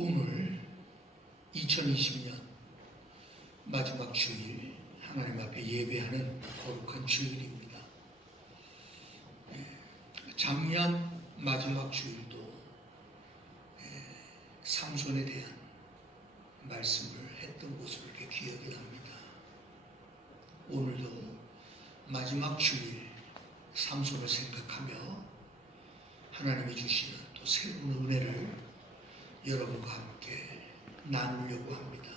오늘 2020년 마지막 주일 하나님 앞에 예배하는 거룩한 주일입니다. 작년 마지막 주일도 삼손에 대한 말씀을 했던 것으로 이렇게 기억이 납니다. 오늘도 마지막 주일 삼손을 생각하며 하나님이 주시는 또 새로운 은혜를 여러분과 함께 나누려고 합니다.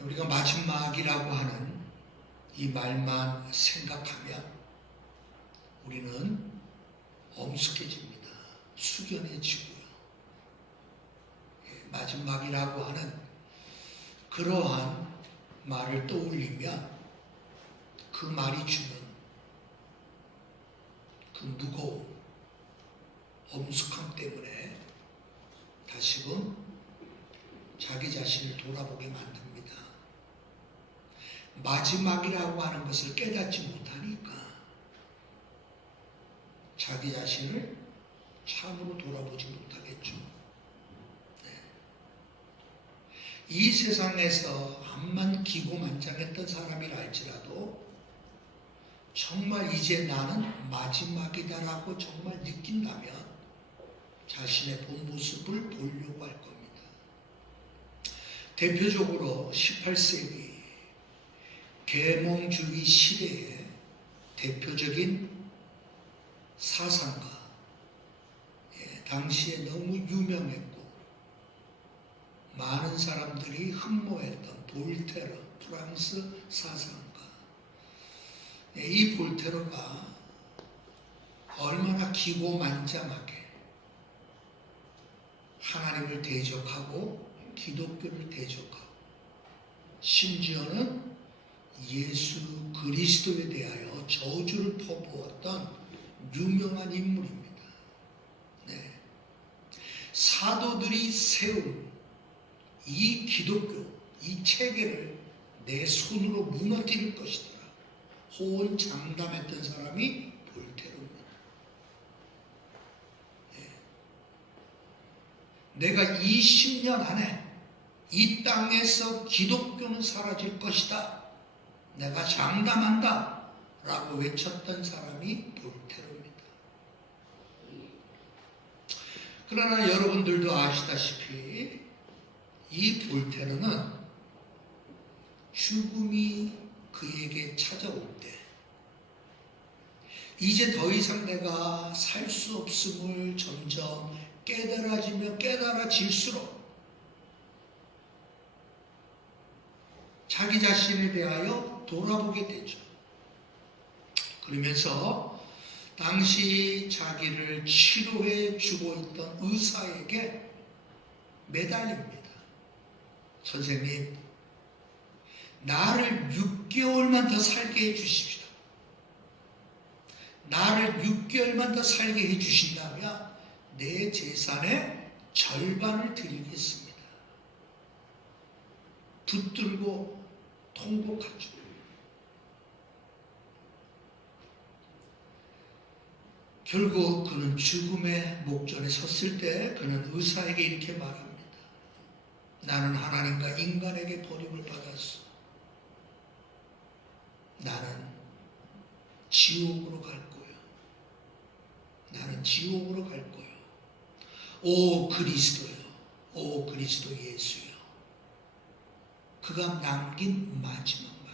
우리가 마지막이라고 하는 이 말만 생각하면 우리는 엄숙해집니다. 숙연해지고요. 마지막이라고 하는 그러한 말을 떠올리면 그 말이 주는 그 무거움, 엄숙함 때문에 다시금 자기 자신을 돌아보게 만듭니다. 마지막이라고 하는 것을 깨닫지 못하니까 자기 자신을 참으로 돌아보지 못하겠죠. 이 세상에서 암만 기고만장했던 사람이라 할지라도 정말 이제 나는 마지막이다라고 정말 느낀다면 자신의 본 모습을 보려고 할 겁니다. 대표적으로 18세기 계몽주의 시대의 대표적인 사상가, 당시에 너무 유명했고 많은 사람들이 흠모했던 볼테르, 프랑스 사상가. 이 볼테르가 얼마나 기고만장하게 하나님을 대적하고 기독교를 대적하고 심지어는 예수 그리스도에 대하여 저주를 퍼부었던 유명한 인물입니다. 사도들이 세운 이 기독교, 이 체계를 내 손으로 무너뜨릴 것이다. 호언장담했던 사람이 볼테르입니다. 내가 20년 안에 이 땅에서 기독교는 사라질 것이다. 내가 장담한다. 라고 외쳤던 사람이 볼테르입니다. 그러나 여러분들도 아시다시피 이 볼테르는 죽음이 그에게 찾아올 때 이제 더 이상 내가 살 수 없음을 점점 깨달아지며 깨달아질수록 자기 자신에 대하여 돌아보게 되죠. 그러면서 당시 자기를 치료해 주고 있던 의사에게 매달립니다. 선생님, 나를 6개월만 더 살게 해주십시오. 나를 6개월만 더 살게 해주신다면 내 재산의 절반을 드리겠습니다. 붙들고 통곡하죠. 결국 그는 죽음의 목전에 섰을 때 그는 의사에게 이렇게 말합니다. 나는 하나님과 인간에게 버림을 받았어. 나는 지옥으로 갈 거예요. 나는 지옥으로 갈 거예요. 오 그리스도요. 오 그리스도 예수요. 그가 남긴 마지막 말.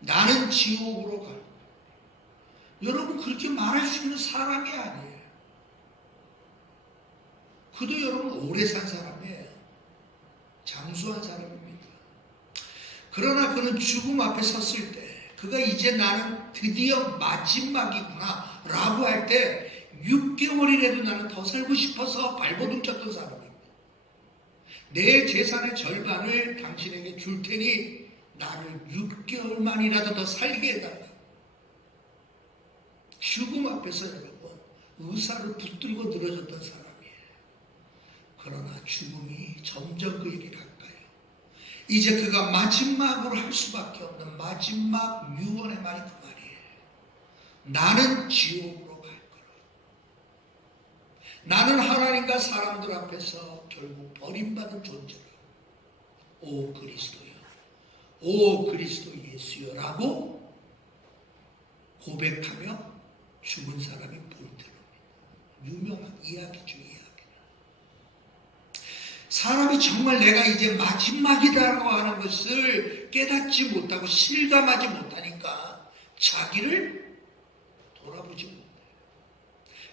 나는 지옥으로 갈 거예요. 여러분 그렇게 말할 수 있는 사람이 아니에요. 그도 여러분 오래 산 사람이에요. 장수한 사람입니다. 그러나 그는 죽음 앞에 섰을 때 그가 이제 나는 드디어 마지막이구나 라고 할 때 6개월이라도 나는 더 살고 싶어서 발버둥 쳤던 사람입니다. 내 재산의 절반을 당신에게 줄 테니 나를 6개월만이라도 더 살게 해달라. 죽음 앞에서 여러분 의사를 붙들고 늘어졌던 사람이에요. 그러나 죽음이 점점 그에게 가까워요. 이제 그가 마지막으로 할 수밖에 없는 마지막 유언의 말이 그 말이에요. 나는 지옥으로 갈 거라. 나는 하나님 온갖 사람들 앞에서 결국 버림받은 존재로 오 그리스도여, 오 그리스도 예수여 라고 고백하며 죽은 사람이 볼테로입니다. 유명한 이야기죠. 사람이 정말 내가 이제 마지막이라고 하는 것을 깨닫지 못하고 실감하지 못하니까 자기를 돌아보지 못해요.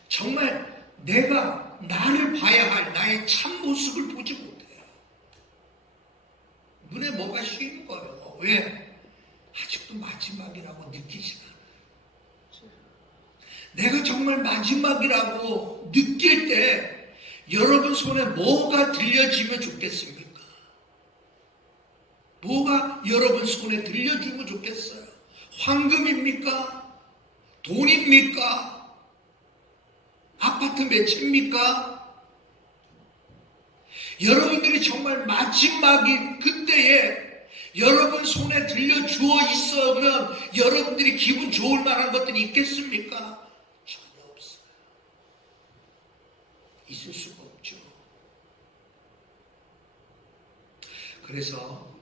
정말 내가 나를 봐야 할 나의 참모습을 보지 못해요. 눈에 뭐가 씌이는 거예요. 왜? 아직도 마지막이라고 느끼지 않아요. 내가 정말 마지막이라고 느낄 때 여러분 손에 뭐가 들려지면 좋겠습니까? 뭐가 여러분 손에 들려주면 좋겠어요? 황금입니까? 돈입니까? 아파트 몇 채입니까? 여러분들이 정말 마지막인 그때에 여러분 손에 들려주어 있으면 여러분들이 기분 좋을 만한 것들이 있겠습니까? 전혀 없어요. 있을 수가 없죠. 그래서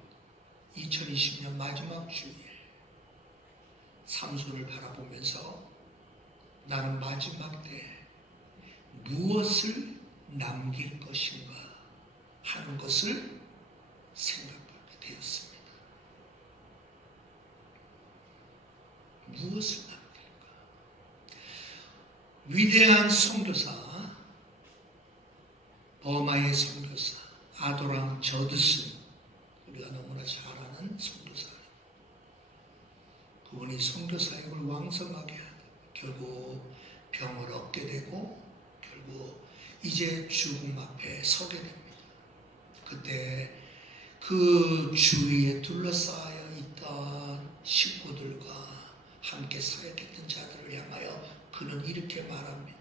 2020년 마지막 주일 삼손을 바라보면서 나는 마지막 때 무엇을 남길 것인가 하는 것을 생각하게 되었습니다. 무엇을 남길까? 위대한 선교사 버마의 선교사 아도랑 저드슨, 우리가 너무나 잘 아는 선교사. 그분이 선교사역을 왕성하게 하다 결국 병을 얻게 되고 결국 이제 죽음 앞에 서게 됩니다. 그때 그 주위에 둘러싸여 있던 식구들과 함께 사역했던 자들을 향하여 그는 이렇게 말합니다.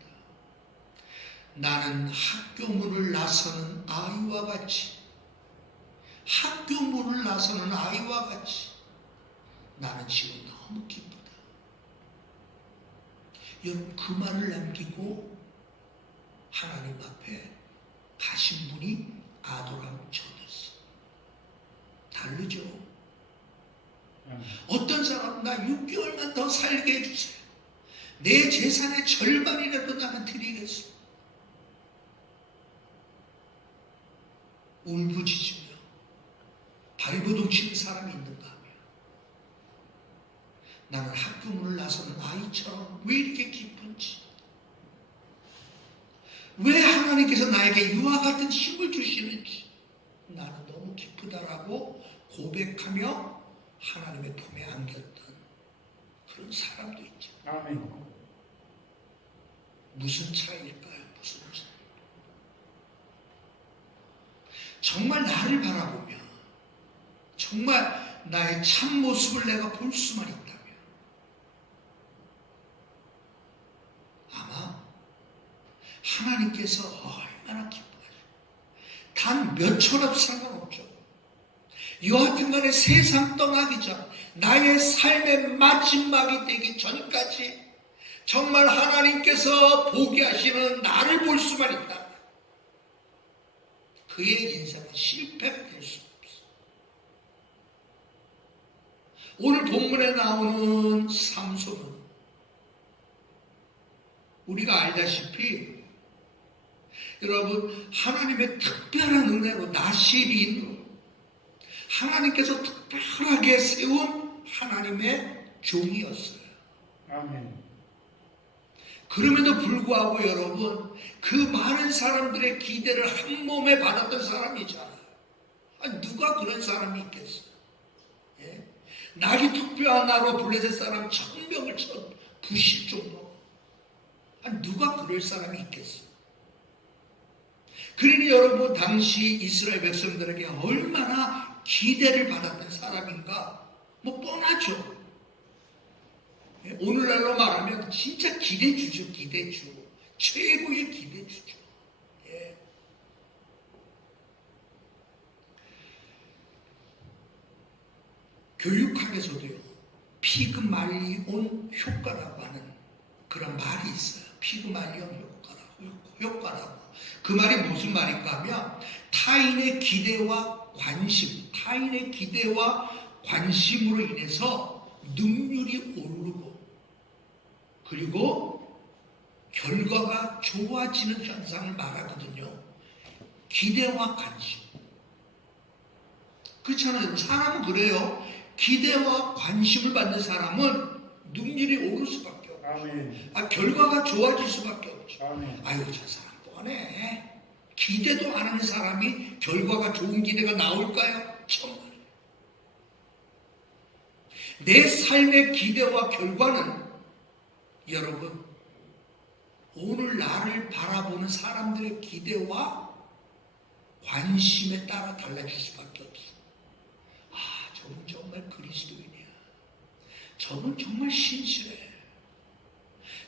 나는 학교 문을 나서는 아이와 같이, 학교 문을 나서는 아이와 같이 나는 지금 너무 기쁘다. 여러분 그 말을 남기고 하나님 앞에 가신 분이 아도람 저드슨. 다르죠. 어떤 사람은 나 6개월만 더 살게 해주세요. 내 재산의 절반이라도 나는 드리겠습니다. 울부짖으며 발버둥 치는 사람이 있는가 하면 나는 학교 문을 나서는 아이처럼 왜 이렇게 기쁜지, 왜 하나님께서 나에게 이와 같은 힘을 주시는지 나는 너무 기쁘다라고 고백하며 하나님의 품에 안겼던 그런 사람도 있죠. 아멘. 무슨 차이일까요? 무슨 차이? 정말 나를 바라보며 정말 나의 참모습을 내가 볼 수만 있다면 아마 하나님께서 얼마나 기뻐하실까. 단 몇 천억 상관없죠. 여하튼 간에 세상 떠나기 전 나의 삶의 마지막이 되기 전까지 정말 하나님께서 보게 하시는 나를 볼 수만 있다면 그의 인생은 실패가 될 수 없어. 오늘 본문에 나오는 삼손은 우리가 알다시피 여러분 하나님의 특별한 은혜로 나시린으로 하나님께서 특별하게 세운 하나님의 종이었어요. 아멘. 그럼에도 불구하고 여러분 그 많은 사람들의 기대를 한 몸에 받았던 사람이잖아요. 아니, 누가 그런 사람이 있겠어요? 예? 나기 특별한 나로 블레셋 사람 1000명을 부실 정도. 아니, 누가 그럴 사람이 있겠어요? 그러니 여러분 당시 이스라엘 백성들에게 얼마나 기대를 받았던 사람인가? 뭐 뻔하죠. 오늘날로 말하면 진짜 기대주죠. 기대주. 최고의 기대주죠. 예. 교육학에서도요. 피그말리온 효과라고 하는 그런 말이 있어요. 피그말리온 효과라고. 그 말이 무슨 말인가 하면 타인의 기대와 관심으로 인해서 능률이 오르고 그리고 결과가 좋아지는 현상을 말하거든요. 기대와 관심. 그렇잖아요. 사람은 그래요. 기대와 관심을 받는 사람은 능률이 오를 수밖에 없죠. 아멘. 결과가 좋아질 수밖에 없죠. 아멘. 아이고 저 사람 뻔해. 기대도 안 하는 사람이 결과가 좋은 기대가 나올까요? 정말. 내 삶의 기대와 결과는 여러분 오늘 나를 바라보는 사람들의 기대와 관심에 따라 달라질 수밖에 없어. 저분 정말 그리스도인이야. 저분 정말 신실해.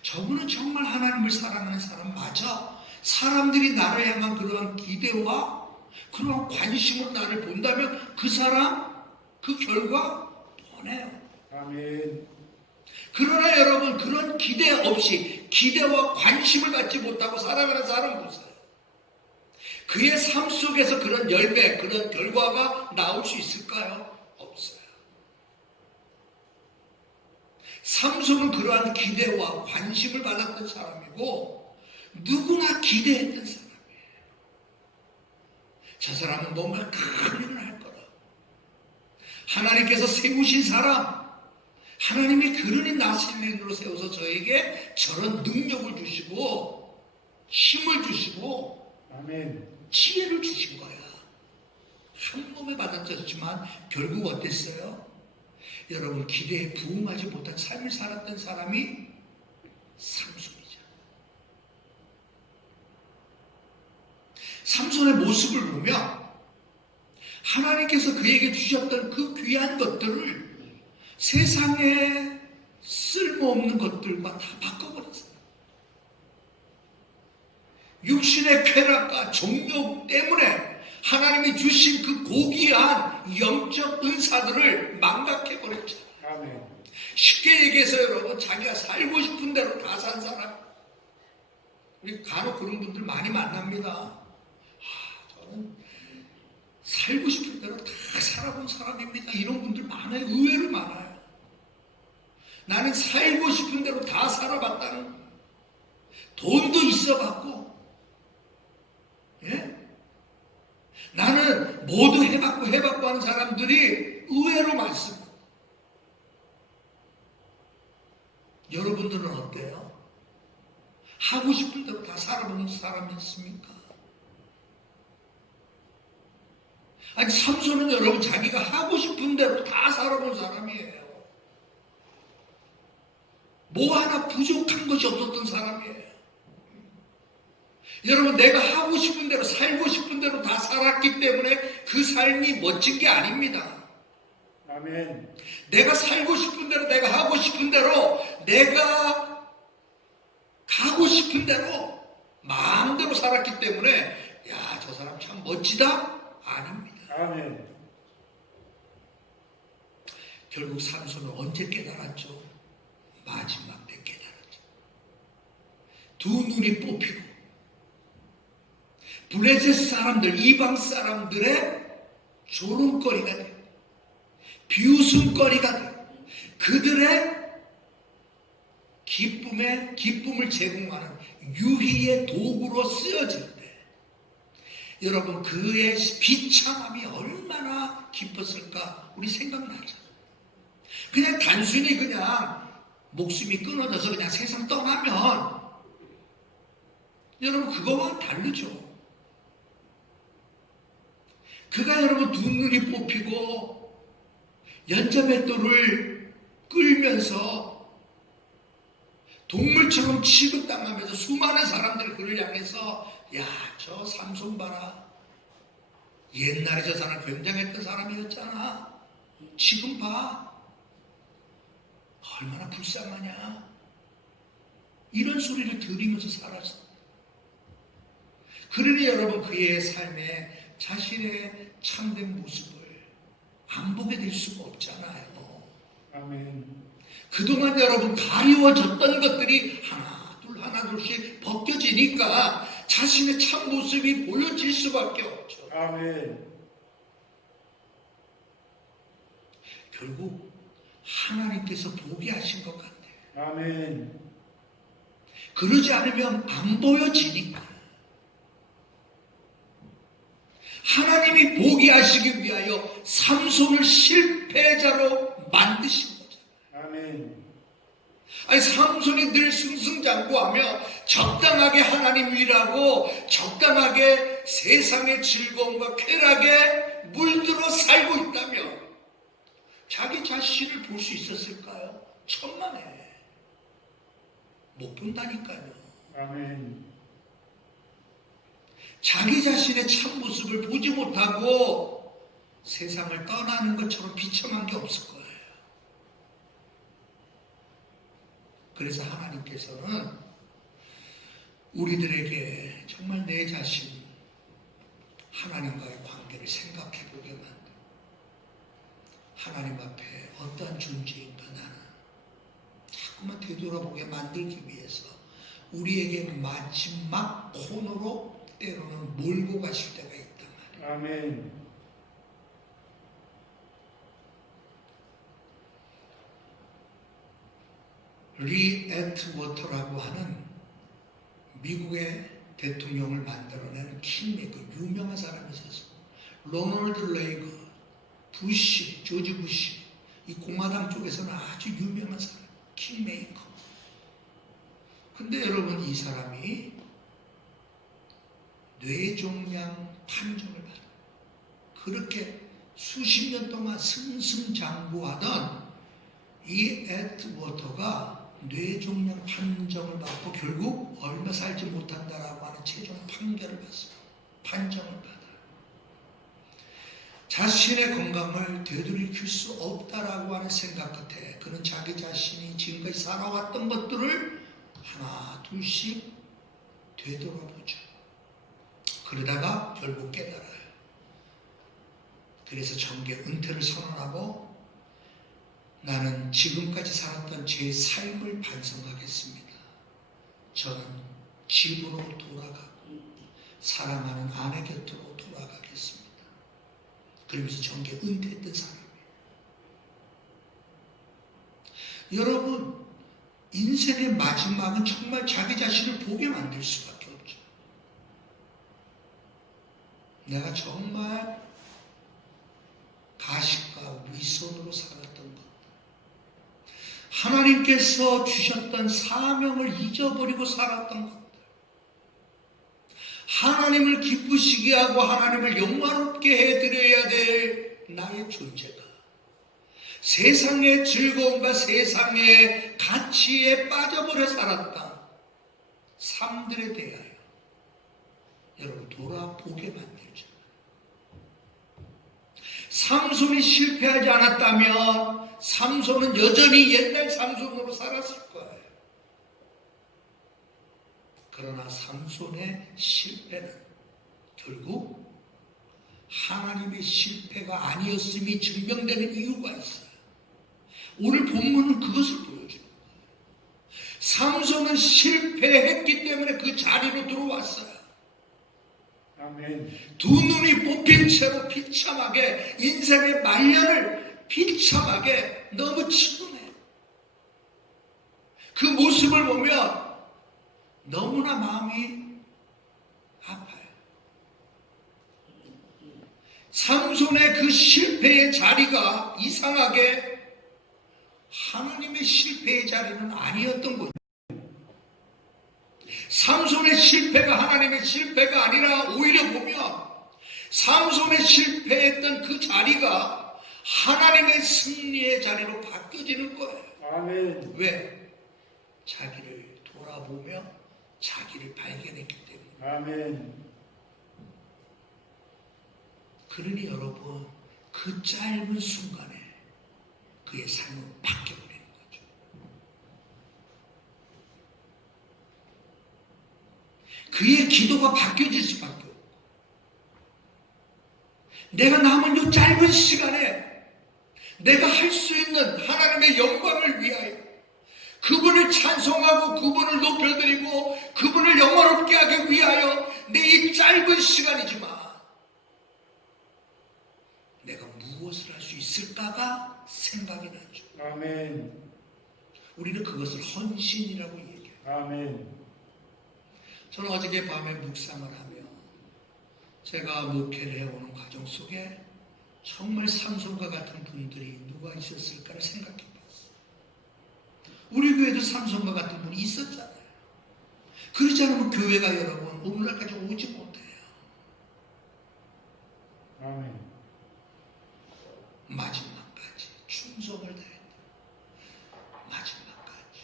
저분은 정말 하나님을 사랑하는 사람 맞아. 사람들이 나를 향한 그러한 기대와 그러한 관심으로 나를 본다면 그 사람, 그 결과 뻔해요. 아멘. 그러나 여러분 그런 기대 없이 기대와 관심을 받지 못하고 살아가는 사람은 없어요. 그의 삶 속에서 그런 열매, 그런 결과가 나올 수 있을까요? 없어요. 삼손은 그러한 기대와 관심을 받았던 사람이고 누구나 기대했던 사람이에요. 저 사람은 뭔가 큰 일을 할 거라. 하나님께서 세우신 사람, 하나님이 그러니 나신인으로 세워서 저에게 저런 능력을 주시고 힘을 주시고 아멘. 지혜를 주신 거야. 한 몸에 받아졌지만 결국 어땠어요? 여러분 기대에 부응하지 못한 삶을 살았던 사람이 삼손이죠. 삼손의 모습을 보면 하나님께서 그에게 주셨던 그 귀한 것들을 세상에 쓸모없는 것들과 다 바꿔버렸어요. 육신의 쾌락과 정욕 때문에 하나님이 주신 그 고귀한 영적 은사들을 망각해버렸잖아요. 아멘. 쉽게 얘기해서 여러분 자기가 살고 싶은 대로 다 산 사람. 우리 간혹 그런 분들 많이 만납니다. 저는 살고 싶은 대로 다 살아본 사람입니다. 이런 분들 많아요. 의외로 많아요. 나는 살고 싶은 대로 다 살아봤다는 거예요. 돈도 있어봤고 예? 나는 모두 해봤고 하는 사람들이 의외로 많습니다. 여러분들은 어때요? 하고 싶은 대로 다 살아본 사람이 있습니까? 아니 삼손은 여러분 자기가 하고 싶은 대로 다 살아본 사람이에요. 뭐 하나 부족한 것이 없었던 사람이에요. 여러분 내가 하고 싶은 대로 살고 싶은 대로 다 살았기 때문에 그 삶이 멋진 게 아닙니다. 아멘. 내가 살고 싶은 대로 내가 하고 싶은 대로 내가 가고 싶은 대로 마음대로 살았기 때문에 야, 저 사람 참 멋지다? 아닙니다. 아멘. 결국 삼손은 언제 깨달았죠? 마지막 때 깨달았죠. 두 눈이 뽑히고 블레셋 사람들, 이방 사람들의 조롱거리가 되고 비웃음거리가 되고 그들의 기쁨을 제공하는 유희의 도구로 쓰여질 때 여러분 그의 비참함이 얼마나 깊었을까 우리 생각나죠. 그냥 단순히 그냥 목숨이 끊어져서 그냥 세상 떠나면 여러분 그거와 다르죠. 그가 여러분 두 눈이 뽑히고 연자맷돌을 끌면서 동물처럼 취급당하면서 수많은 사람들이 그를 향해서 야, 저 삼손 봐라. 옛날에 저 사람 굉장했던 사람이었잖아. 지금 봐. 얼마나 불쌍하냐. 이런 소리를 들으면서 살았어. 그러니 여러분 그의 삶에 자신의 참된 모습을 안 보게 될 수가 없잖아요. 아멘. 그동안 여러분 가리워졌던 것들이 하나 둘씩 벗겨지니까 자신의 참 모습이 보여질 수밖에 없죠. 아멘. 결국 하나님께서 보게 하신 것 같아요. 아멘. 그러지 않으면 안 보여지니까. 하나님이 보게 하시기 위하여 삼손을 실패자로 만드신 거잖아요. 아멘. 아니, 삼손이 늘 승승장구하며 적당하게 하나님 일하고 적당하게 세상의 즐거움과 쾌락에 물들어 살고 있다면 자기 자신을 볼 수 있었을까요? 천만에 못 본다니까요. 아멘. 자기 자신의 참모습을 보지 못하고 세상을 떠나는 것처럼 비참한 게 없을 거예요. 그래서 하나님께서는 우리들에게 정말 내 자신, 하나님과의 관계를 생각해 보게 만들고, 하나님 앞에 어떠한 존재인가 나는 자꾸만 되돌아보게 만들기 위해서 우리에게 마지막 코너로 때로는 몰고 가실 때가 있단 말이에요. 아멘. 리 애트워터라고 하는 미국의 대통령을 만들어낸 킹메이커, 유명한 사람이 있었어요. 로널드 레이건, 부시, 조지 부시, 이 공화당 쪽에서는 아주 유명한 사람, 킹메이커. 근데 여러분, 이 사람이 뇌종양 판정을 받아요. 그렇게 수십 년 동안 승승장구하던 이 애트워터가 뇌종양 판정을 받고 결국 얼마 살지 못한다라고 하는 최종 판결을 받습니다. 판정을 받아요. 자신의 건강을 되돌이킬 수 없다라고 하는 생각 끝에 그는 자기 자신이 지금까지 살아왔던 것들을 하나 둘씩 되돌아보죠. 그러다가 결국 깨달아요. 그래서 정계 은퇴를 선언하고 나는 지금까지 살았던 제 삶을 반성하겠습니다. 저는 집으로 돌아가고 사랑하는 아내 곁으로 돌아가겠습니다. 그러면서 정계 은퇴했던 사람이에요. 여러분, 인생의 마지막은 정말 자기 자신을 보게 만들 수밖에 없죠. 내가 정말 가식과 위선으로 살았던 것, 하나님께서 주셨던 사명을 잊어버리고 살았던 것들, 하나님을 기쁘시게 하고 하나님을 영광롭게 해드려야 될 나의 존재가 세상의 즐거움과 세상의 가치에 빠져버려 살았다. 삶들에 대하여 여러분 돌아보게 만들죠. 삼손이 실패하지 않았다면 삼손은 여전히 옛날 삼손으로 살았을 거예요. 그러나 삼손의 실패는 결국 하나님의 실패가 아니었음이 증명되는 이유가 있어요. 오늘 본문은 그것을 보여주는 거예요. 삼손은 실패했기 때문에 그 자리로 들어왔어요. 아멘. 두 눈이 뽑힌 채로 비참하게 인생의 말년을 비참하게 너무 치고해요. 그 모습을 보면 너무나 마음이 아파요. 삼손의 그 실패의 자리가 이상하게 하나님의 실패의 자리는 아니었던 거죠. 삼손의 실패가 하나님의 실패가 아니라 오히려 보면 삼손의 실패했던 그 자리가 하나님의 승리의 자리로 바뀌어지는 거예요. 아멘. 왜? 자기를 돌아보며 자기를 발견했기 때문에. 아멘. 그러니 여러분, 그 짧은 순간에 그의 삶은 바뀌어버리는 거죠. 그의 기도가 바뀌어질 수밖에 없고, 내가 남은 이 짧은 시간에 내가 할 수 있는 하나님의 영광을 위하여 그분을 찬송하고 그분을 높여드리고 그분을 영원롭게 하기 위하여 내 이 짧은 시간이지만 내가 무엇을 할 수 있을까가 생각이 나죠. 아멘. 우리는 그것을 헌신이라고 얘기해요. 아멘. 저는 어저께 밤에 묵상을 하며 제가 목회를 해오는 과정 속에 정말 삼손과 같은 분들이 누가 있었을까를 생각해 봤어요. 우리 교회도 삼손과 같은 분이 있었잖아요. 그렇지 않으면 교회가 여러분 오늘날까지 오지 못해요. 아멘. 마지막까지 충성을 다했다. 마지막까지.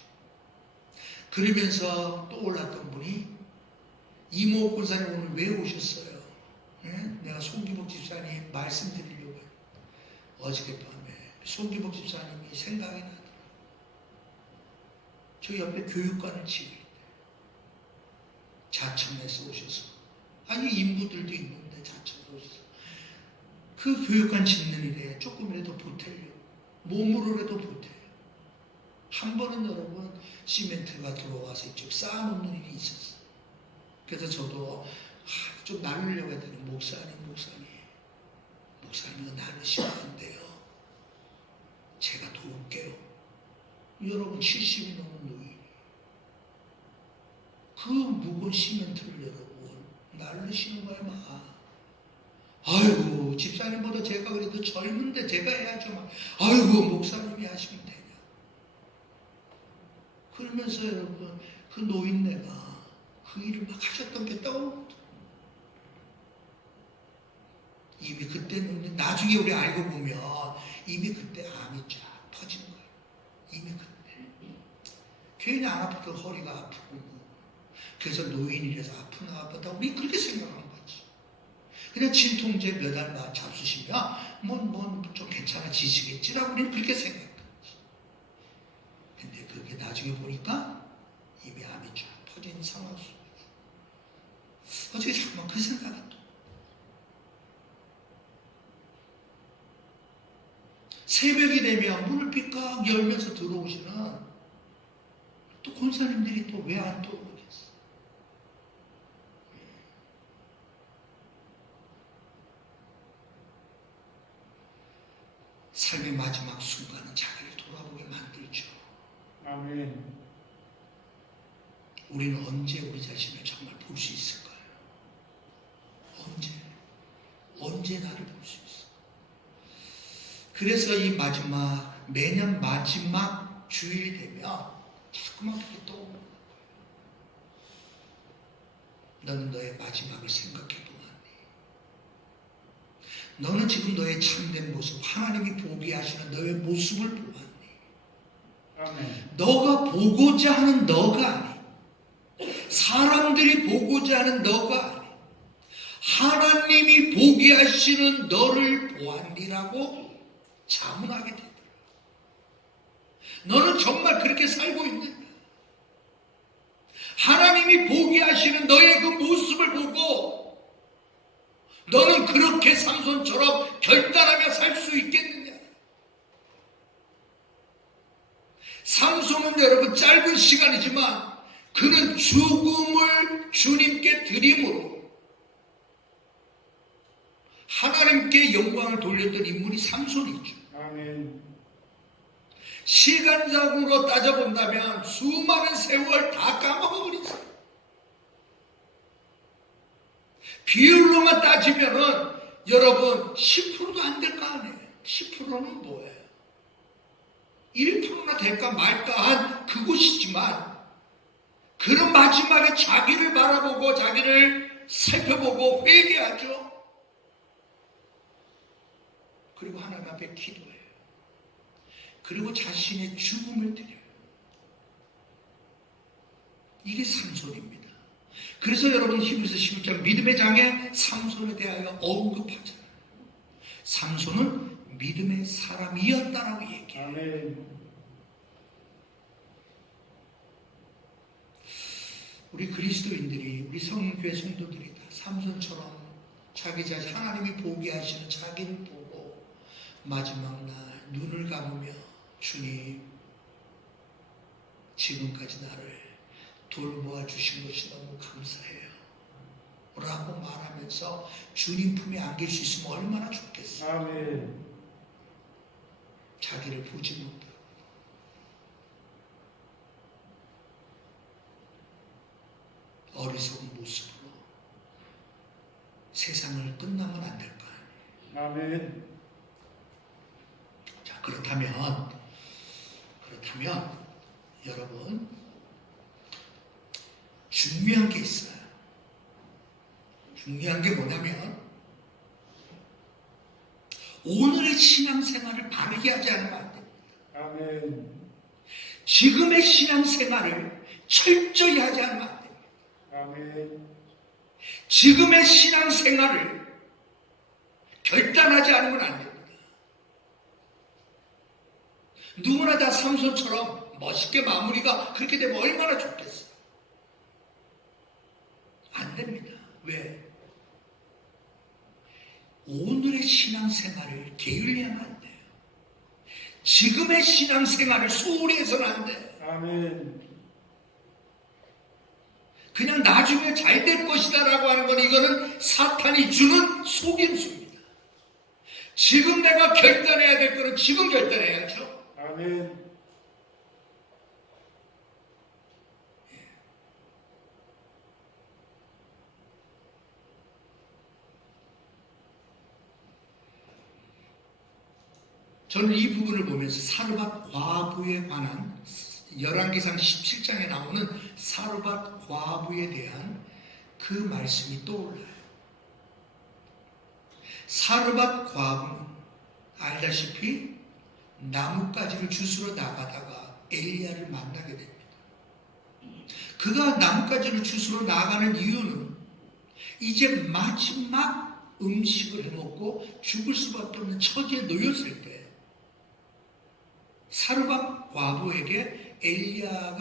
그러면서 떠올랐던 분이 이모 권사님 오늘 왜 오셨어요? 내가 송기복 집사님 말씀드리려고 해요. 어저께 밤에 송기복 집사님이 생각이 나더라고요. 저 옆에 교육관을 지을 때 자청해서 오셔서 아니 인부들도 있는데 자청해 오셔서 그 교육관 짓는 일에 조금이라도 보태려고 몸으로라도 보태요. 한 번은 여러분 시멘트가 들어와서 이쪽 쌓아놓는 일이 있었어요. 그래서 저도 좀 나누려고 했더니 목사님 이거 나누시면 안 돼요. 제가 도울게요. 여러분 70이 넘은 노인이 그 무거운 시멘트를 여러분 나르시는 거야 막. 아이고 집사님보다 제가 그래도 젊은데 제가 해야죠 막. 아이고 목사님이 하시면 되냐. 그러면서 여러분 그 노인네가 그 일을 막 하셨던 게 떠오르더라고요. 이미 그때는 나중에 우리 알고 보면 이미 그때 암이 쫙 퍼진 거예요. 이미 그때 괜히 안 아프던 허리가 아프고 그래서 노인이라서 아프나 보다 우리 그렇게 생각한 거지. 그냥 진통제 몇 알 잡수시면 뭐 좀 괜찮아지시겠지라고 우리는 그렇게 생각한 거지. 근데 그게 나중에 보니까 이미 암이 쫙 퍼진 상황 속에서 어떻게 잠깐만 그 생각이 또 새벽이 되면 문을 삐깍 열면서 들어오시는 또 권사님들이 또 왜 안 떠오르겠어? 삶의 마지막 순간은 자기를 돌아보게 만들죠. 아멘. 우리는 언제 우리 자신을 정말 볼 수 있을까요? 언제 나를 볼 수 있을까요? 그래서 이 매년 마지막 주일이 되면 자꾸만 그렇게 떠오르는 거예요. 너는 너의 마지막을 생각해 보았니? 너는 지금 너의 참된 모습, 하나님이 보게 하시는 너의 모습을 보았니? 아멘. 너가 보고자 하는 너가 아니, 사람들이 보고자 하는 너가 아니, 하나님이 보게 하시는 너를 보았니라고 자문하게 되더라. 너는 정말 그렇게 살고 있느냐? 하나님이 보게 하시는 너의 그 모습을 보고 너는 그렇게 삼손처럼 결단하며 살 수 있겠느냐? 삼손은 여러분 짧은 시간이지만 그는 죽음을 주님께 드림으로 하나님께 영광을 돌렸던 인물이 삼손이죠. 아멘. 시간적으로 따져본다면 수많은 세월 다 까먹어버리죠. 비율로만 따지면은 여러분 10%도 안 될 거 아니에요. 10%는 뭐예요? 1%나 될까 말까 한 그곳이지만 그는 마지막에 자기를 바라보고 자기를 살펴보고 회개하죠. 그리고 하나님 앞에 기도해요. 그리고 자신의 죽음을 드려요. 이게 삼손입니다. 그래서 여러분 히브리서 11장 믿음의 장에 삼손에 대하여 언급하잖아요. 삼손은 믿음의 사람이었다라고 얘기해요. 아멘. 우리 그리스도인들이 우리 성교회 성도들이 다 삼손처럼 자기 자신 하나님이 보게 하시는 자기를 보고 마지막 날 눈을 감으며 주님 지금까지 나를 돌보아 주신 것이 너무 감사해요. 라고 말하면서 주님 품에 안길 수 있으면 얼마나 좋겠어요. 아멘. 자기를 보지 못하고 어리석은 모습으로 세상을 끝나면 안 될까? 아멘. 자, 그렇다면 여러분 중요한 게 있어요. 중요한 게 뭐냐면 오늘의 신앙생활을 바르게 하지 않으면 안 됩니다. 아멘. 지금의 신앙생활을 철저히 하지 않으면 안 됩니다. 아멘. 지금의 신앙생활을 결단하지 않으면 안 됩니다. 누구나 다 삼손처럼 멋있게 마무리가 그렇게 되면 얼마나 좋겠어요. 안 됩니다. 왜? 오늘의 신앙생활을 게을리하면 안 돼요. 지금의 신앙생활을 소홀히 해서는 안 돼요. 아멘. 그냥 나중에 잘 될 것이다 라고 하는 건 이거는 사탄이 주는 속임수입니다. 지금 내가 결단해야 될 거는 지금 결단해야죠. 아멘. 저는 이 부분을 보면서 사르밧 과부에 관한 열왕기상 17장에 나오는 사르밧 과부에 대한 그 말씀이 떠올라요. 사르밧 과부는 알다시피 나뭇가지를 주스러 나가다가 엘리야를 만나게 됩니다. 그가 나뭇가지를 주스러 나가는 이유는 이제 마지막 음식을 해먹고 죽을 수밖에 없는 처지에 놓였을 때 사르밧 과부에게 엘리야를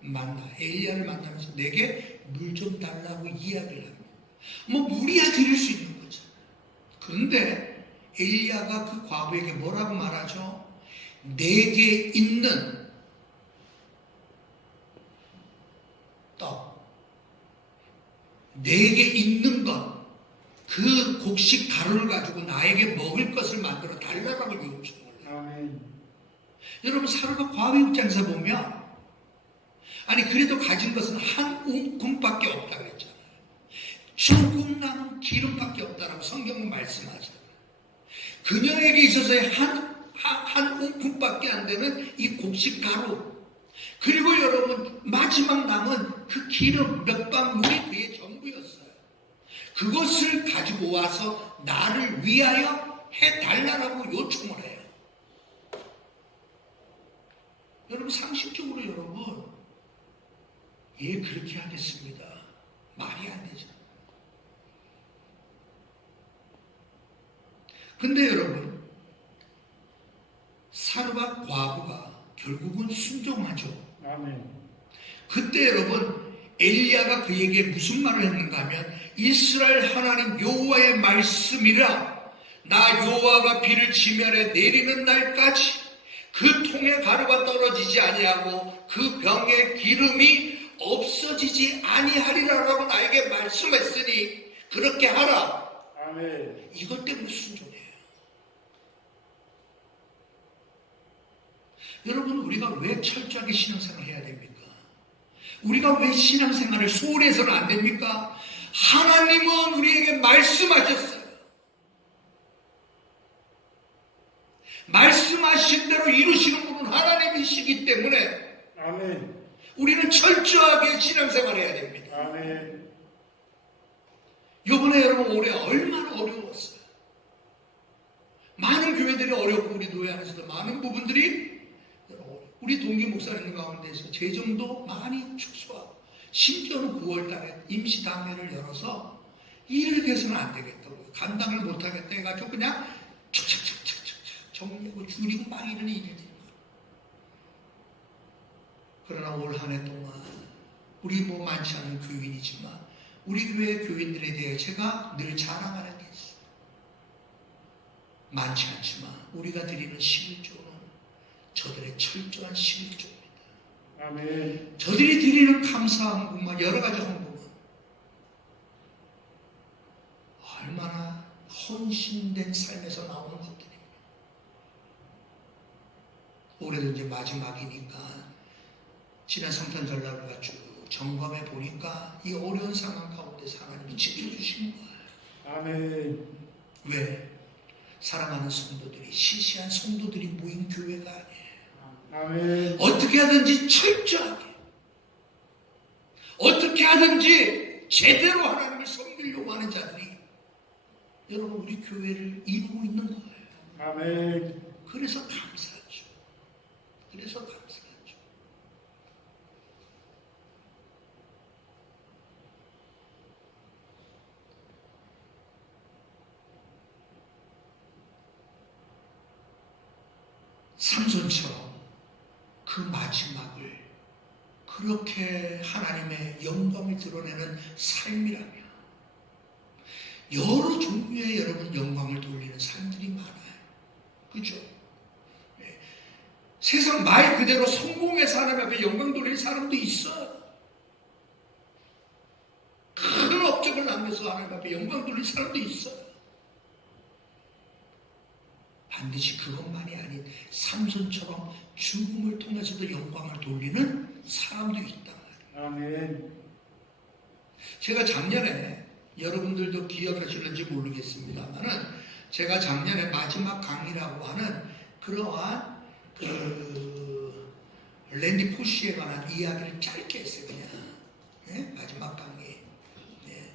만나면서 내게 물 좀 달라고 이야기를 합니다. 뭐 물이야 드릴 수 있는 거죠. 그런데 엘리야가 그 과부에게 뭐라고 말하죠? 내게 있는 떡, 내게 있는 것, 그 곡식 가루를 가지고 나에게 먹을 것을 만들어 달라고 요청을 해요. 아멘. 여러분 사르밧 과부 입장에서 보면 아니 그래도 가진 것은 한 움큼밖에 없다 그랬잖아요. 조금 남은 기름밖에 없다라고 성경은 말씀하잖아요. 그녀에게 있어서의 한 움큼밖에 안 되는 이 곡식 가루 그리고 여러분 마지막 남은 그 기름 몇 방울이 그의 전부였어요. 그것을 가지고 와서 나를 위하여 해달라고 요청을 해요. 여러분 상식적으로 여러분 예 그렇게 하겠습니다. 말이 안 되죠. 근데 여러분 사르밧 과부가 결국은 순종하죠. 아멘. 그때 여러분 엘리야가 그에게 무슨 말을 했는가 하면 이스라엘 하나님 여호와의 말씀이라 나 여호와가 비를 지면에 내리는 날까지 그 통에 가루가 떨어지지 아니하고 그 병에 기름이 없어지지 아니하리라라고 나에게 말씀했으니 그렇게 하라. 아멘. 이것 때문에 순종해요. 여러분 우리가 왜 철저하게 신앙생활을 해야 됩니까? 우리가 왜 신앙생활을 소홀히 해서는 안 됩니까? 하나님은 우리에게 말씀하셨어요. 말씀하신 대로 이루시는 분은 하나님이시기 때문에 아멘. 우리는 철저하게 신앙생활을 해야 됩니다. 아멘. 이번에 여러분 올해 얼마나 어려웠어요. 많은 교회들이 어렵고 우리 노예 안에서도 많은 부분들이 우리 동기 목사님 가운데서 재정도 많이 축소하고 심지어는 9월달에 임시당회를 열어서 일을 해서는 안 되겠다고 감당을 못하겠다 해가지고 그냥 척척척척척 정리하고 줄이고 막 이런 일이지. 그러나 올 한 해 동안 우리 뭐 많지 않은 교인이지만 우리 교회 교인들에 대해 제가 늘 자랑하는 게 있어요. 많지 않지만 우리가 드리는 11조는 저들의 철저한 11조입니다. 아멘. 저들이 드리는 감사한 것만 여러 가지 헌금은 얼마나 헌신된 삶에서 나오는 것들입니다. 올해도 이제 마지막이니까 지난 성탄절날 우리가 쭉 점검해 보니까 이 어려운 상황 가운데서 하나님이 지켜주신 거예요. 아멘. 왜? 사랑하는 성도들이, 시시한 성도들이 모인 교회가 아니에요. 아멘. 어떻게 하든지 철저하게, 어떻게 하든지 제대로 하나님을 섬기려고 하는 자들이 여러분 우리 교회를 이루고 있는 거예요. 아멘. 그래서 감사하죠. 그래서 감사하죠. 삼손처럼 그 마지막을 그렇게 하나님의 영광을 드러내는 삶이라면 여러 종류의 여러분 영광을 돌리는 삶들이 많아요. 그죠? 네. 세상 말 그대로 성공해서 하나님 앞에 영광 돌리는 사람도 있어요. 큰 업적을 남겨서 하나님 앞에 영광 돌리는 사람도 있어요. 반드시 그것만이 아닌 삼손처럼 죽음을 통해서도 영광을 돌리는 사람도 있단 말이에요. 아멘. 제가 작년에 여러분들도 기억하실는지 모르겠습니다만은 제가 작년에 마지막 강의라고 하는 그러한 랜디 포시에 관한 이야기를 짧게 했어요. 그냥 네? 마지막 강의. 네.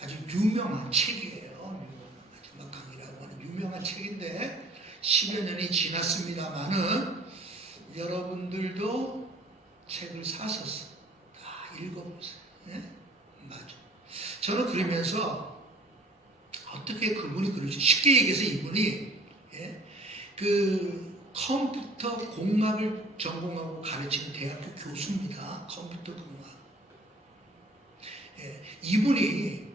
아주 유명한 책이에요. 마지막 강의라고 하는 유명한 책인데 10여 년이 지났습니다만은 여러분들도 책을 사셨어. 다 읽어보세요. 네? 맞아. 저는 그러면서 어떻게 그분이 그러지? 쉽게 얘기해서 이분이 예? 그 컴퓨터 공학을 전공하고 가르치는 대학교 교수입니다. 컴퓨터 공학. 예. 이분이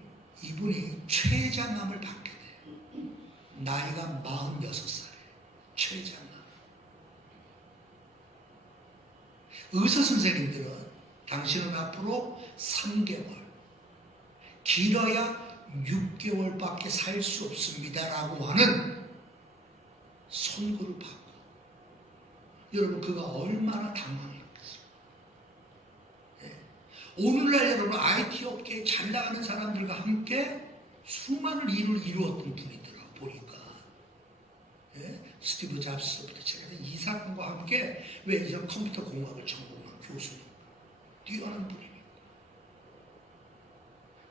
췌장암을 받게 돼요. 나이가 46살이에요. 췌장암. 의사 선생님들은 당신은 앞으로 3개월, 길어야 6개월밖에 살 수 없습니다라고 하는 선고를 받고 여러분 그가 얼마나 당황했겠습니까? 네. 오늘날 여러분 IT 업계에 잘 나가는 사람들과 함께 수많은 일을 이루었던 분이더라고 보니까 네. 스티브 잡스부터 제가 이 사람과 함께 왜 이런 컴퓨터 공학을 전공한 교수님 뛰어난 분입니다.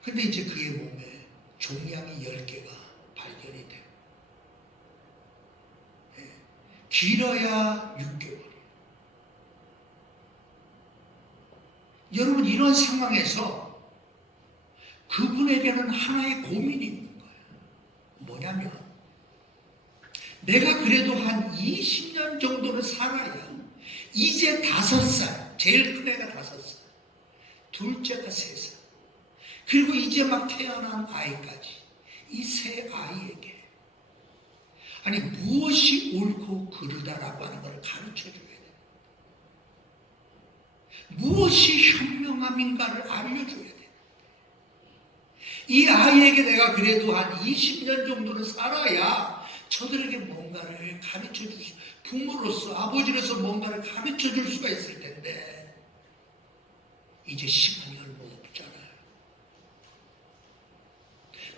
근데 이제 그의 몸에 종양이 10개가 발견이 돼요. 네. 길어야 6개월. 여러분 이런 상황에서 그분에게는 하나의 고민이 있는 거예요. 뭐냐면 내가 그래도 한 20년 정도는 살아야 이제 5살, 제일 큰 애가 5살, 둘째가 3살, 그리고 이제 막 태어난 아이까지 이 세 아이에게 아니 무엇이 옳고 그르다라고 하는 걸 가르쳐줘야 돼. 무엇이 현명함인가를 알려줘야 돼. 이 아이에게 내가 그래도 한 20년 정도는 살아야 저들에게 뭔가를 가르쳐줄 수, 부모로서 아버지로서 뭔가를 가르쳐줄 수가 있을 텐데 이제 시간이 얼마 없잖아요.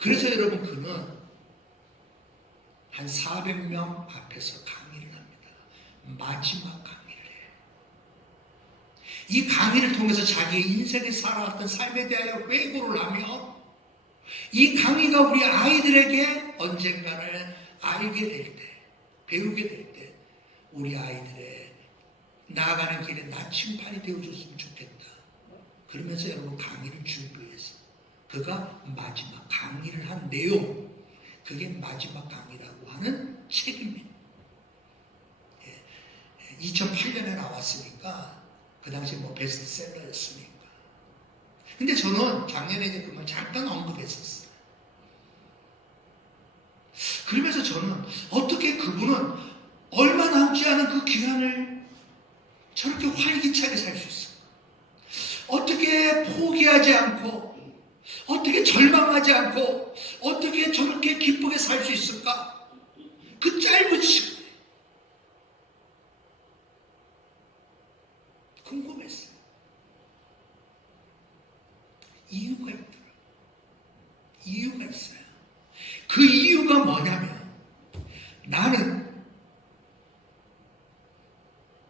그래서 여러분 그는 한 400명 앞에서 강의를 합니다. 마지막 강의를 해요. 이 강의를 통해서 자기의 인생에 살아왔던 삶에 대하여 회고를 하며 이 강의가 우리 아이들에게 언젠가는 알게 될 때, 배우게 될 때 우리 아이들의 나아가는 길에 나침판이 되어줬으면 좋겠다. 그러면서 여러분 강의를 준비해서 그가 마지막 강의를 한 내용, 그게 마지막 강의라고 하는 책입니다. 2008년에 나왔으니까 그 당시에 뭐 베스트셀러였으니까. 근데 저는 작년에 이제 그 말 잠깐 언급했었어요. 그러면서 저는 어떻게 그분은 얼마 남지 않은 그 기간을 저렇게 활기차게 살 수 있을까? 어떻게 포기하지 않고, 어떻게 절망하지 않고, 어떻게 저렇게 기쁘게 살 수 있을까? 그 짧은 시간에 궁금했어요. 이유가 있더라. 이유가 있어요. 그 이유가 뭐냐면, 나는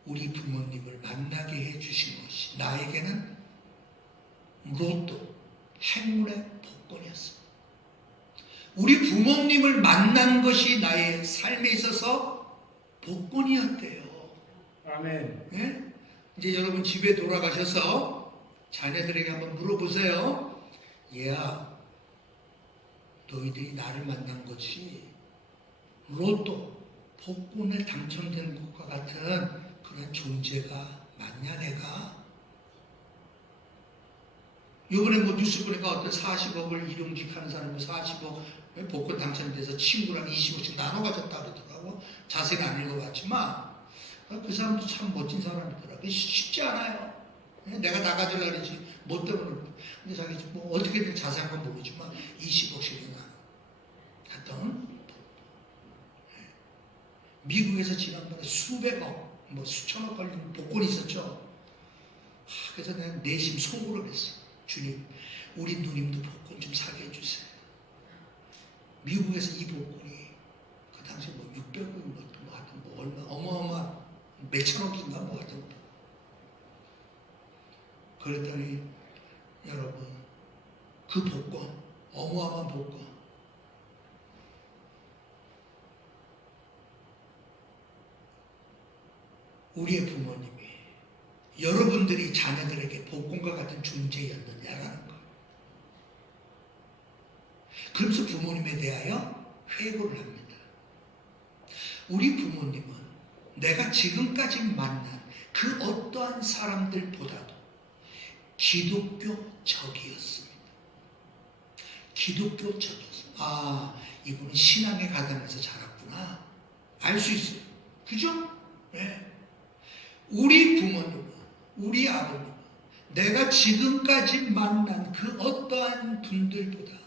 우리 부모님을 만나게 해주신 것이 나에게는 로또, 행운의 복권이었어. 우리 부모님을 만난 것이 나의 삶에 있어서 복권이었대요. 아멘. 예? 이제 여러분 집에 돌아가셔서 자녀들에게 한번 물어보세요. 얘야, 너희들이 나를 만난 것이 로또, 복권에 당첨된 것과 같은 그런 존재가 맞냐 내가? 요번에 뭐 뉴스 보니까 어떤 40억을 일용직하는 사람이 40억 복권 당첨돼서 친구랑 20억씩 나눠 가졌다 그러더라고. 자세히 안 읽어봤지만 그 사람도 참 멋진 사람이더라고. 쉽지 않아요. 내가 다 가지려고 그러지 뭐 때문에. 근데 자기 뭐 어떻게든 자세한 건 모르지만 20억씩이나 갔던. 미국에서 지난번에 수백억, 뭐 수천억 걸린 복권이 있었죠. 그래서 내가 내심 소구를 했어. 주님, 우리 누님도 복권 좀 사게 해주세요. 미국에서 이 복권이 그 당시에 뭐 600억이 뭐 하여튼 뭐 얼마 어마어마한 몇천억인가 뭐 하여튼. 그랬더니 여러분 그 복권, 어마어마한 복권, 우리의 부모님이 여러분들이 자녀들에게 복권과 같은 존재였느냐라는 거예요. 그러면서 부모님에 대하여 회고를 합니다. 우리 부모님은 내가 지금까지 만난 그 어떠한 사람들보다도 기독교적이었습니다. 기독교적이었습니다. 아, 이분은 신앙의 가정에서 자랐구나. 알 수 있어요. 그죠? 네. 우리 부모님은, 우리 아버님은 내가 지금까지 만난 그 어떠한 분들보다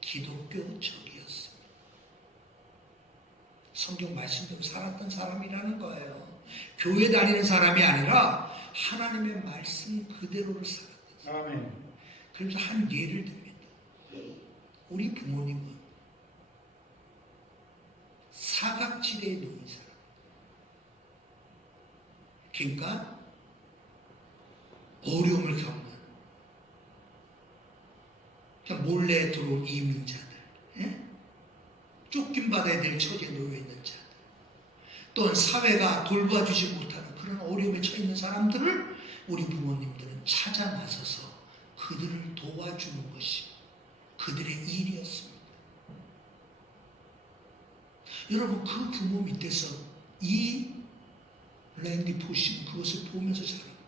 기독교적이었습니다. 성경 말씀대로 살았던 사람이라는 거예요. 교회 다니는 사람이 아니라 하나님의 말씀 그대로를 살았던 사람. 아멘. 그래서 한 예를 듭니다. 우리 부모님은 사각지대에 놓인 사람. 그러니까 어려움을 겪는 그냥 몰래 들어온 이민자들, 예? 쫓김 받아야 될 처지에 놓여 있는 자들, 또는 사회가 돌봐주지 못하는 그런 어려움에 처해 있는 사람들을 우리 부모님들은 찾아 나서서 그들을 도와주는 것이 그들의 일이었습니다. 여러분 그 부모 밑에서 이 랜디 포시는 그것을 보면서 자랍니다.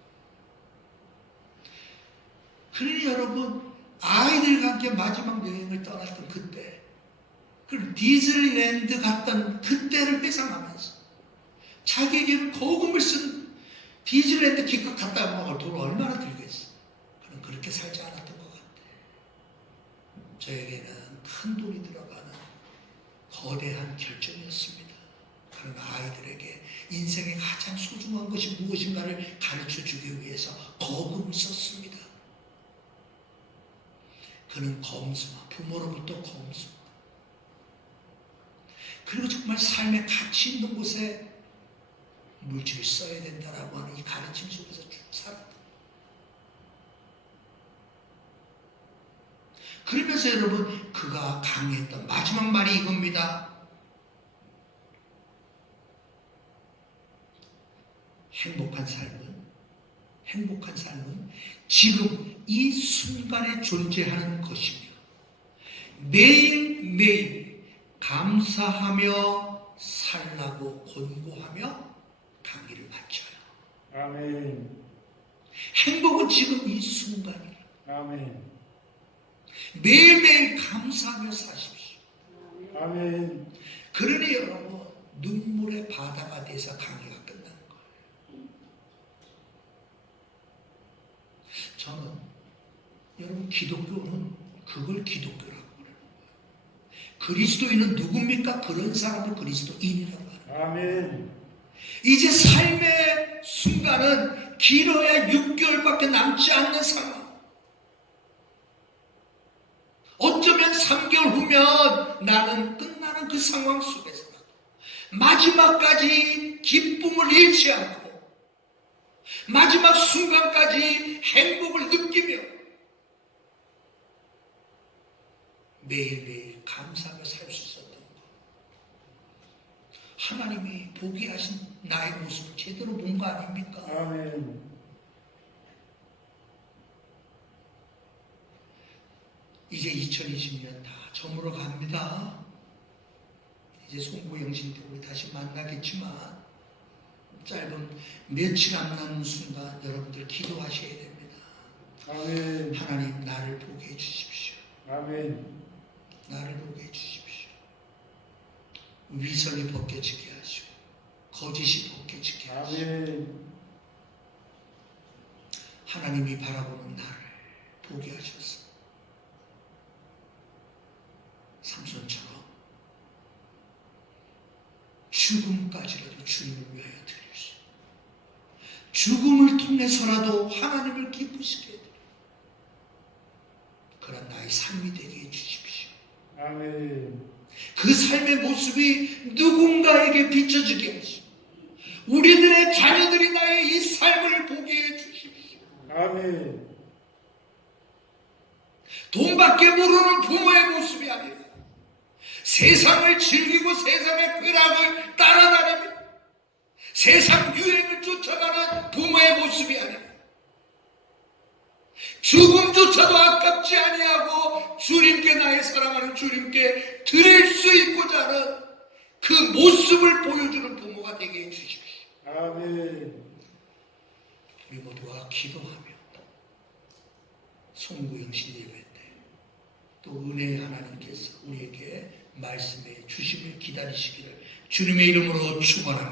그러니 여러분 아이들과 함께 마지막 여행을 떠났던 그때, 그 디즈니랜드 갔던 그때를 회상하면서 자기에게는 거금을 쓴 디즈니랜드 기껏 갔다 먹을 돈을 얼마나 들겠어. 그는 그렇게 살지 않았던 것 같아. 저에게는 큰 돈이 들어가는 거대한 결정이었습니다. 그런 아이들에게 인생의 가장 소중한 것이 무엇인가를 가르쳐주기 위해서 거금을 썼습니다. 그는 검소한, 부모로부터 검소. 그리고 정말 삶의 가치 있는 곳에 물질을 써야 된다라고 하는 이 가르침 속에서 쭉 살았다. 그러면서 여러분 그가 강의했던 마지막 말이 이겁니다. 행복한 삶은 지금 이 순간에 존재하는 것이며 매일매일 감사하며 살라고 권고하며 강의를 마쳐요. 아멘. 행복은 지금 이 순간이에요. 아멘. 매일매일 감사하며 사십시오. 아멘. 그러니 여러분 눈물의 바다가 돼서 강의가 끝나는 거예요. 저는 여러분 기독교는 그걸 기독교라고 그러는 거예요. 그리스도인은 누굽니까? 그런 사람을 그리스도인이라고 하는 아멘. 이제 삶의 순간은 길어야 6개월밖에 남지 않는 상황. 어쩌면 3개월 후면 나는 끝나는 그 상황 속에서 마지막까지 기쁨을 잃지 않고 마지막 순간까지 행복을 느끼며 매일매일 감사하며 살 수 있었던 것. 하나님이 보게 하신 나의 모습을 제대로 본 거 아닙니까? 아멘. 이제 2020년 다 저물어 갑니다. 이제 송구영신 때 우리 다시 만나겠지만 짧은 며칠 안 남은 순간 여러분들 기도하셔야 됩니다. 아멘. 하나님 나를 보게 해주십시오. 아멘. 나를 보게 해주십시오. 위선이 벗겨지게 하시고 거짓이 벗겨지게 하시고 아멘. 하나님이 바라보는 나를 보게 하셔서 삼손처럼 죽음까지라도 주님을 위하여 드릴 수 죽음을 통해서라도 하나님을 기쁘시게 해드려 그런 나의 삶이 되게 해주십시오. 아멘. 그 삶의 모습이 누군가에게 비춰지게 하시고 우리들의 자녀들이 나의 이 삶을 보게 해주십시오. 아멘. 돈밖에 모르는 부모의 모습이 아니라 세상을 즐기고 세상의 쾌락을 따라다니며 세상 유행을 쫓아가는 부모의 모습이 아니라 죽음조차도 아깝지 아니하고 주님께 나의 사랑하는 주님께 드릴 수 있고자 하는 그 모습을 보여주는 부모가 되게 해주십시오. 아멘. 우리 모두가 기도하며 송구영신 예배 때 또 은혜의 하나님께서 우리에게 말씀해 주심을 기다리시기를 주님의 이름으로 축원합니다.